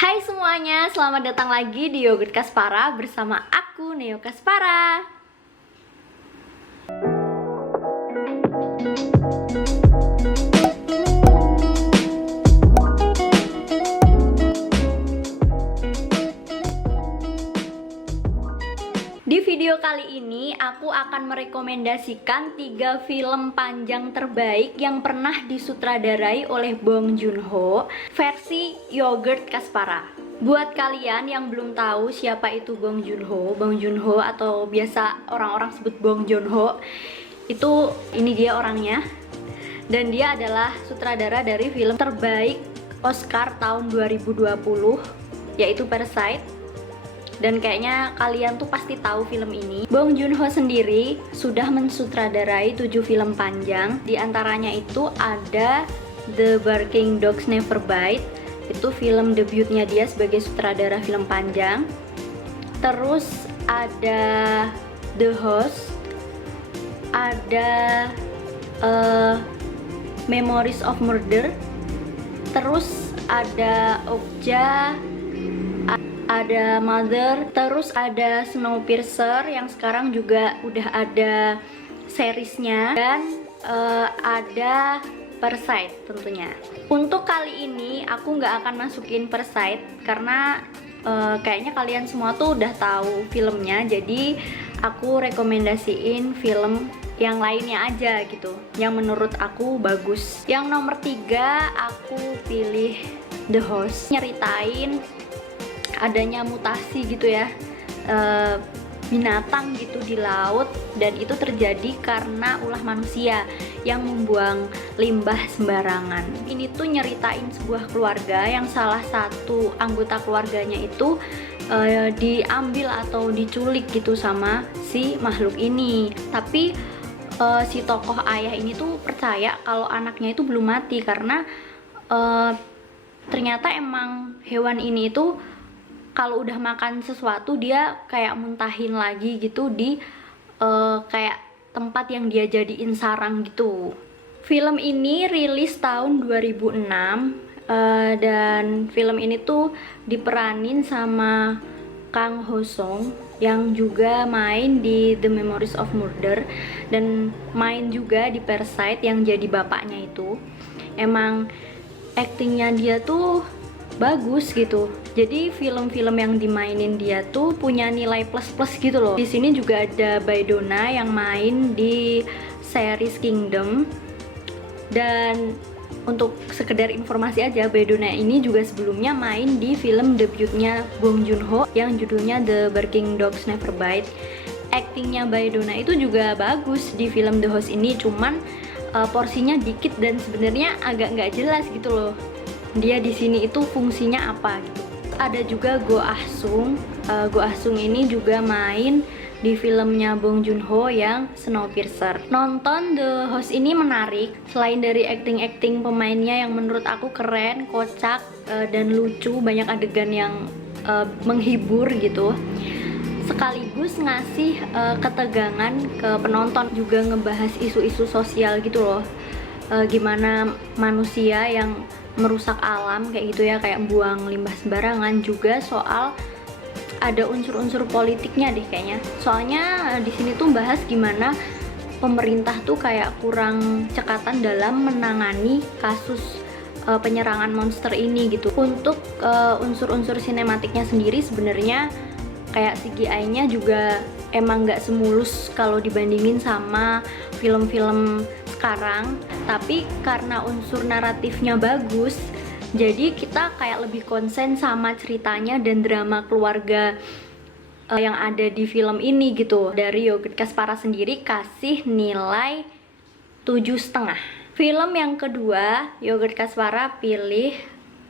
Hai semuanya, selamat datang lagi di Yogurt Kaspara bersama aku, Neo Kaspara. Di video kali ini, aku akan merekomendasikan 3 film panjang terbaik yang pernah disutradarai oleh Bong Joon-ho versi Yogurt Kaspara. Buat kalian yang belum tahu siapa itu Bong Joon-ho atau biasa orang-orang sebut Bong Joon-ho, itu ini dia orangnya. Dan dia adalah sutradara dari film terbaik Oscar tahun 2020, yaitu Parasite. Dan kayaknya kalian tuh pasti tahu film ini. Bong Joon-ho sendiri sudah mensutradarai 7 film panjang. Di antaranya itu ada The Barking Dogs Never Bite. Itu film debutnya dia sebagai sutradara film panjang. Terus ada The Host, ada Memories of Murder. Terus ada Okja, ada Mother, terus ada Snowpiercer yang sekarang juga udah ada seriesnya, dan ada Parasite tentunya. Untuk kali ini aku nggak akan masukin Parasite karena kayaknya kalian semua tuh udah tahu filmnya, jadi aku rekomendasiin film yang lainnya aja gitu, yang menurut aku bagus. Yang nomor 3 aku pilih The Host, nyeritain adanya mutasi gitu ya, binatang gitu di laut, dan itu terjadi karena ulah manusia yang membuang limbah sembarangan. Ini tuh nyeritain sebuah keluarga yang salah satu anggota keluarganya itu diambil atau diculik gitu sama si makhluk ini. Tapi si tokoh ayah ini tuh percaya kalau anaknya itu belum mati karena ternyata emang hewan ini itu kalau udah makan sesuatu dia kayak muntahin lagi gitu di kayak tempat yang dia jadiin sarang gitu. Film ini rilis tahun 2006, dan film ini tuh diperanin sama Kang Ho Song yang juga main di The Memories of Murder dan main juga di Parasite yang jadi bapaknya itu. Emang aktingnya dia tuh bagus gitu. Jadi film-film yang dimainin dia tuh punya nilai plus-plus gitu loh. Di sini juga ada Baidona yang main di series Kingdom. Dan untuk sekedar informasi aja, Baidona ini juga sebelumnya main di film debutnya Bong Joon-ho yang judulnya The Barking Dogs Never Bite. Aktingnya Baidona itu juga bagus di film The Host ini, cuman porsinya dikit dan sebenarnya agak nggak jelas gitu loh. Dia di sini itu fungsinya apa gitu. Ada juga Go Ah-sung. Go Ah-sung ini juga main di filmnya Bong Joon-ho yang Snowpiercer. Nonton The Host ini menarik. Selain dari acting pemainnya yang menurut aku keren, kocak, dan lucu, banyak adegan yang menghibur gitu. Sekaligus ngasih ketegangan ke penonton, juga ngebahas isu-isu sosial gitu loh. Gimana manusia yang merusak alam kayak gitu ya, kayak buang limbah sembarangan. Juga soal ada unsur-unsur politiknya deh kayaknya. Soalnya di sini tuh bahas gimana pemerintah tuh kayak kurang cekatan dalam menangani kasus penyerangan monster ini gitu. Untuk unsur-unsur sinematiknya sendiri sebenarnya kayak CGI-nya juga emang nggak semulus kalau dibandingin sama film-film sekarang, tapi karena unsur naratifnya bagus, jadi kita kayak lebih konsen sama ceritanya dan drama keluarga yang ada di film ini gitu. Dari Yogurt Kaspara sendiri kasih nilai 7,5. Film yang kedua, Yogurt Kaspara pilih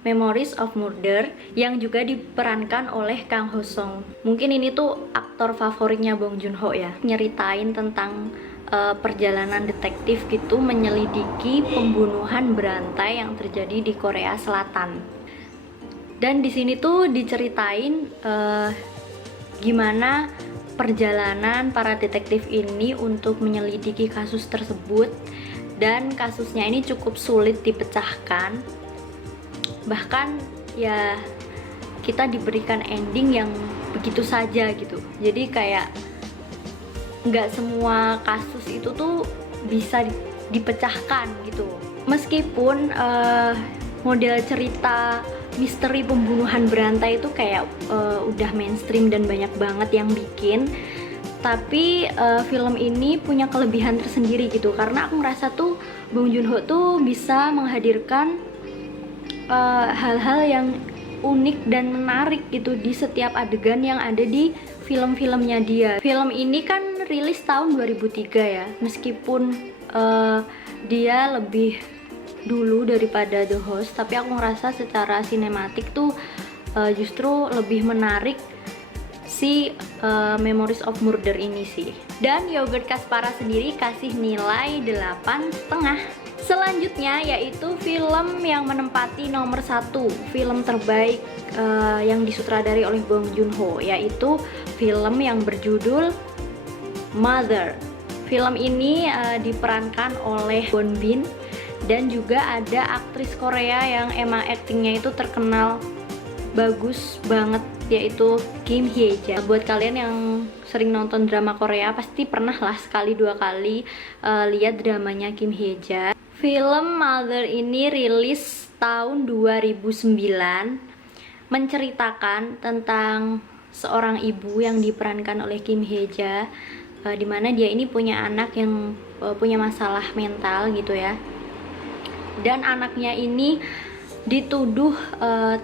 Memories of Murder yang juga diperankan oleh Kang Ho Song. Mungkin ini tuh aktor favoritnya Bong Joon-ho ya. Nyeritain tentang perjalanan detektif gitu menyelidiki pembunuhan berantai yang terjadi di Korea Selatan. Dan di sini tuh diceritain gimana perjalanan para detektif ini untuk menyelidiki kasus tersebut, dan kasusnya ini cukup sulit dipecahkan. Bahkan ya kita diberikan ending yang begitu saja gitu. Jadi kayak nggak semua kasus itu tuh bisa dipecahkan gitu. Meskipun model cerita misteri pembunuhan berantai itu kayak udah mainstream dan banyak banget yang bikin, tapi film ini punya kelebihan tersendiri gitu, karena aku ngerasa tuh Bong Joon-ho tuh bisa menghadirkan hal-hal yang unik dan menarik gitu di setiap adegan yang ada di film-filmnya dia. Film ini kan rilis tahun 2003 ya, meskipun dia lebih dulu daripada The Host, tapi aku ngerasa secara sinematik tuh justru lebih menarik si Memories of Murder ini sih. Dan Yogurt Kaspara sendiri kasih nilai 8,5. Selanjutnya yaitu film yang menempati nomor 1 film terbaik yang disutradari oleh Bong Joon-ho, yaitu film yang berjudul Mother. Film ini diperankan oleh Won Bin, dan juga ada aktris Korea yang emang aktingnya itu terkenal bagus banget, yaitu Kim Hye Ja. Buat kalian yang sering nonton drama Korea pasti pernah lah sekali dua kali lihat dramanya Kim Hye Ja. Film Mother ini rilis tahun 2009, menceritakan tentang seorang ibu yang diperankan oleh Kim Hye Ja, dimana dia ini punya anak yang punya masalah mental gitu ya, dan anaknya ini dituduh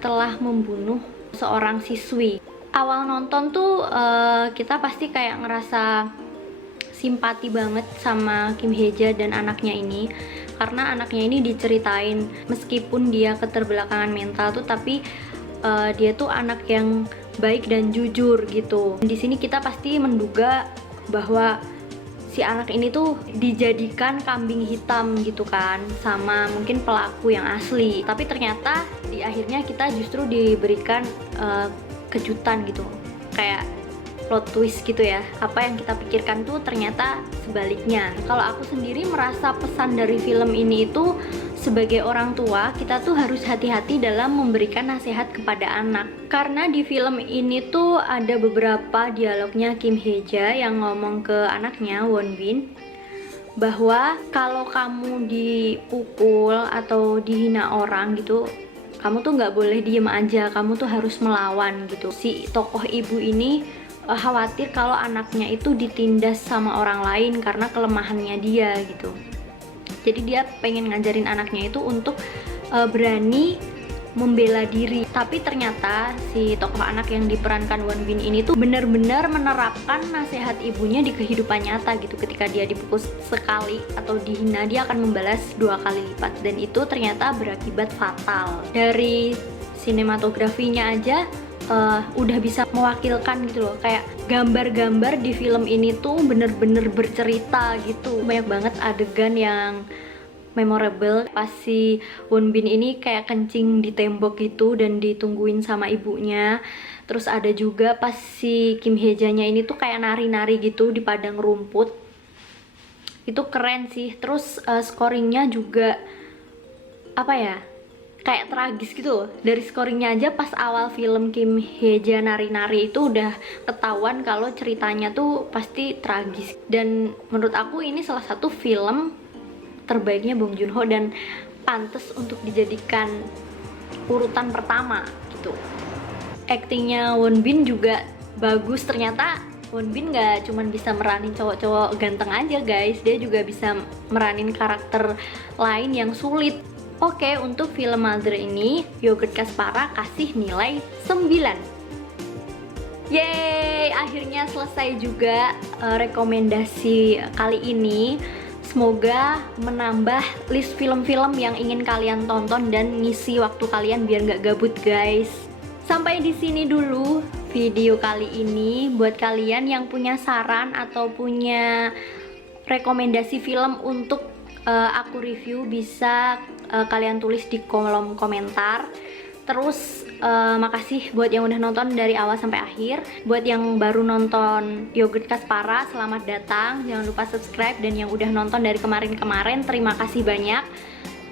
telah membunuh seorang siswi. Awal nonton tuh kita pasti kayak ngerasa simpati banget sama Kim Hye Ja dan anaknya ini, karena anaknya ini diceritain meskipun dia keterbelakangan mental tuh, tapi dia tuh anak yang baik dan jujur gitu. Di sini kita pasti menduga bahwa si anak ini tuh dijadikan kambing hitam gitu kan sama mungkin pelaku yang asli, tapi ternyata di akhirnya kita justru diberikan kejutan gitu, kayak plot twist gitu ya. Apa yang kita pikirkan tuh ternyata sebaliknya. Kalau aku sendiri merasa pesan dari film ini itu sebagai orang tua, kita tuh harus hati-hati dalam memberikan nasihat kepada anak. Karena di film ini tuh ada beberapa dialognya Kim Hye Ja yang ngomong ke anaknya Won Bin, bahwa kalau kamu dipukul atau dihina orang gitu, kamu tuh nggak boleh diem aja, kamu tuh harus melawan gitu. Si tokoh ibu ini khawatir kalau anaknya itu ditindas sama orang lain karena kelemahannya dia gitu. Jadi dia pengen ngajarin anaknya itu untuk berani membela diri. Tapi ternyata si tokoh anak yang diperankan Won Bin ini tuh benar-benar menerapkan nasihat ibunya di kehidupan nyata gitu. Ketika dia dipukul sekali atau dihina, dia akan membalas 2 kali lipat, dan itu ternyata berakibat fatal. Dari sinematografinya aja udah bisa mewakilkan gitu loh, kayak gambar-gambar di film ini tuh bener-bener bercerita gitu. Banyak banget adegan yang memorable, pas si Won Bin ini kayak kencing di tembok gitu dan ditungguin sama ibunya. Terus ada juga pas si Kim Hye Ja-nya ini tuh kayak nari-nari gitu di padang rumput, itu keren sih. Terus scoringnya juga apa ya, kayak tragis gitu loh. Dari scoringnya aja pas awal film Kim Hye Ja nari-nari itu udah ketahuan kalau ceritanya tuh pasti tragis. Dan menurut aku ini salah satu film terbaiknya Bong Joon-ho dan pantas untuk dijadikan urutan pertama gitu. Aktingnya Won Bin juga bagus. Ternyata Won Bin gak cuman bisa meranin cowok-cowok ganteng aja guys, dia juga bisa meranin karakter lain yang sulit. Oke, untuk film Mother ini Yogurt Kaspara kasih nilai 9. Yeay, akhirnya selesai juga rekomendasi kali ini. Semoga menambah list film-film yang ingin kalian tonton dan ngisi waktu kalian biar nggak gabut guys. Sampai di sini dulu video kali ini. Buat kalian yang punya saran atau punya rekomendasi film untuk aku review, bisa kalian tulis di kolom komentar. Terus makasih buat yang udah nonton dari awal sampai akhir. Buat yang baru nonton Yogurt Kaspara, selamat datang. Jangan lupa subscribe, dan yang udah nonton dari kemarin-kemarin, terima kasih banyak.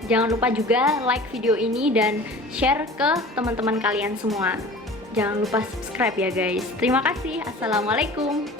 Jangan lupa juga like video ini dan share ke teman-teman kalian semua. Jangan lupa subscribe ya guys. Terima kasih. Assalamualaikum.